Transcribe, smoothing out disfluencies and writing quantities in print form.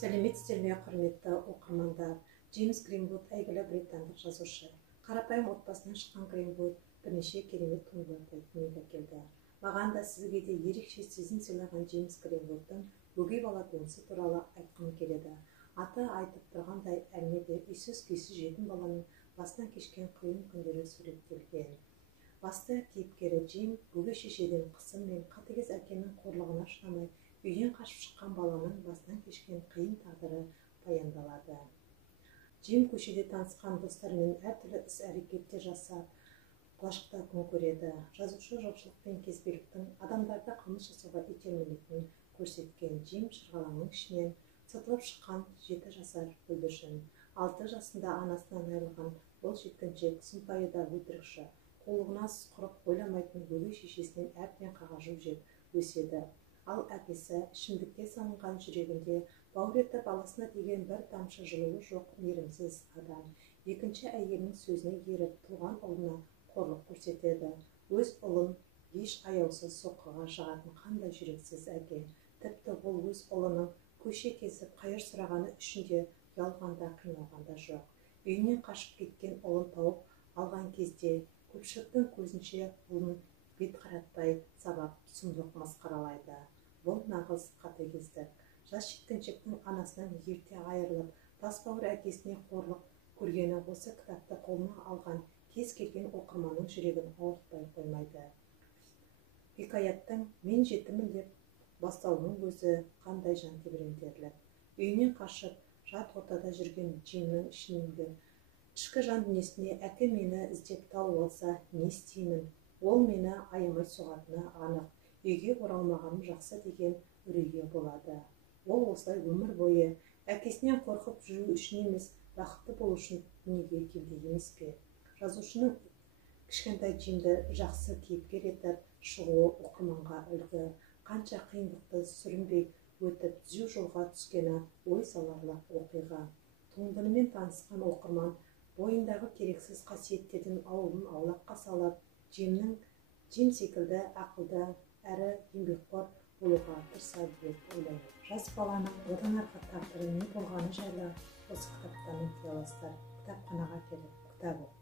Сәлеметсіздер ме, құрметті оқырмандар. Джеймс Гринвуд әйгілі британдық жазушы. Қарапайым отбасынан шыққан Гринвуд бірнеше керемет туындыларды дүниеге келді. Маған да сізге де ерекше сезім сыйлаған Джеймс Гринвудтың өгей бала туындысы туралы айтқым келеді. Аты айтып тұрғандай, әңгімеде үйсіз-күйсіз жетім баланың басынан кешкен қиын күндері суреттелген. Басты кейіпкері Джим өгей шешеден қысым мен қатыгез әкенің қорлығына шыдамай үйден қашып шыққан баланың басынан кешкен қиын тағдыры баяндалады. Джим көшеде танысқан достарымен әртүрлі іс-әрекеттер жасап, қуашықта күн көреді. Жазушы жоқшылық пен кезбеліктің адамдарды қылмыс жасауға итермелейтінін көрсеткен. Джим шырғалаңның ішінен сытылып шыққан 7 жасар бүлдіршін. 6 жасында анасынан айырылған бұл жеткіншек сұмпайы да өтірікші, қулығына құрып ойламайтын өгей шешесінен әбден қағажу жеп өседі. Ал әкесі ішімдікке салынған жүрегінде бауыр еті баласына деген бір тамшы жылуы жоқ мейірімсіз адам. Екінші әйелінің сөзіне еріп, туған ұлына қорлық көрсетеді. Өз ұлын еш аяусыз соққыға жығатын қандай жүрексіз әке. Тіпті ол өз ұлының көше кезіп қайыр сұрағаны үшін де ұялғанда, қиналғанда жоқ. Үйінен қашып кеткен ұлын тауып алған кезде көпшіліктің көзінше ұлын бет қаратпай сабап, сұмдық масқаралайды. Бұл нағыз қатыгездік. Жас жеткіншектің анасынан ерте айырылып, тасбауыр әкесіне қорлық көргені осы кітапты қолына алған кез келген оқырманның жүрегін ауыртпай қоймайды. Хикаяттың "Мен жетіммін" деп бастауының өзі қандай жан тебірентерлік. Үйінен қашып, жат ортада жүрген Джимнің ішкі жан дүниесіне әке мені іздеп тауып алса не істеймін? Ол мені аямай соғатыны анық. Үйге оралмағаным жақсы деген үрейі болады. Ол осылай өмір бойы әкесінен қорқып жүру үшін емес, бақытты болу үшін дүниеге келді емес пе? Жазушының кішкентай Джимді жақсы кейіпкер етіп шығуы оқырманға үлгі. Қанша қиындықты сүрінбей өтіп түзу жолға түскені ой саларлық оқиға. Туындымен танысқан оқырман бойындағы керексіз қасиеттердің ауылын аулаққа салып, Джим секілді ақылды әрі еңбекқор болуға тырысады деп ойлаймын. Жас баланың одан арғы тағдыры не болғаны жайлы осы кітаптан оқи аласыздар. Кітапханаға келіп кітап оқыңыздар.